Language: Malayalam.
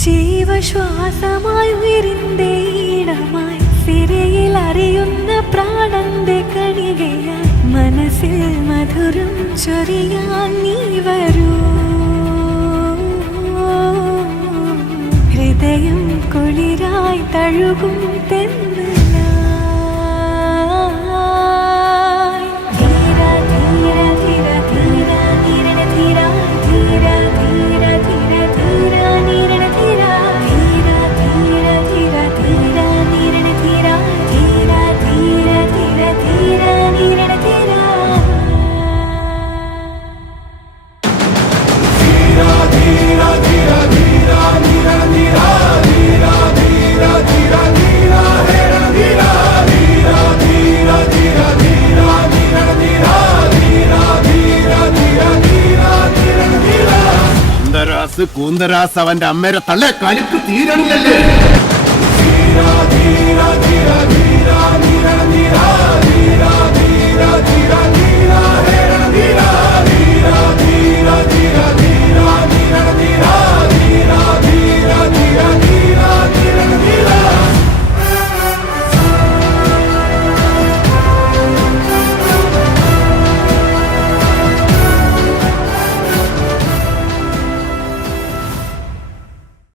ജീവശ്വാസമായി ഉയരിന്റെ ഈണമായി സിരയിൽ അറിയുന്ന പ്രാണന്റെ കണികയായി മനസ്സിൽ മധുരം ചൊരിയാൻ നീ വരൂ. ഹൃദയം കുളിരായി തഴുകും തെന്നലായി ധീര ധീര ധീര ധീര നീരണ ധീര ധീര ധീര ധീര ധീര നീരണ ധീര ധീര ധീര ധീര ധീര നീരണ ധീര ധീര ധീര ധീര ധീര നീരണ ധീര ധീര ധീര ധീര നീരണ ധീര ധീര ധീര ധീര ധീര ഹേരണ ധീര ധീര ധീര ധീര ധീര നീരണ ധീര ധീര ധീര ധീര ധീര നീരണ ധീര. കുന്തരാസ് കൂന്തരാസ് അവന്റെ അമ്മയുടെ തള്ളെ കലിക്ക് തീരണില്ലല്ലേ. ധീര ധീര ധീര ധീര നീരണ ധീര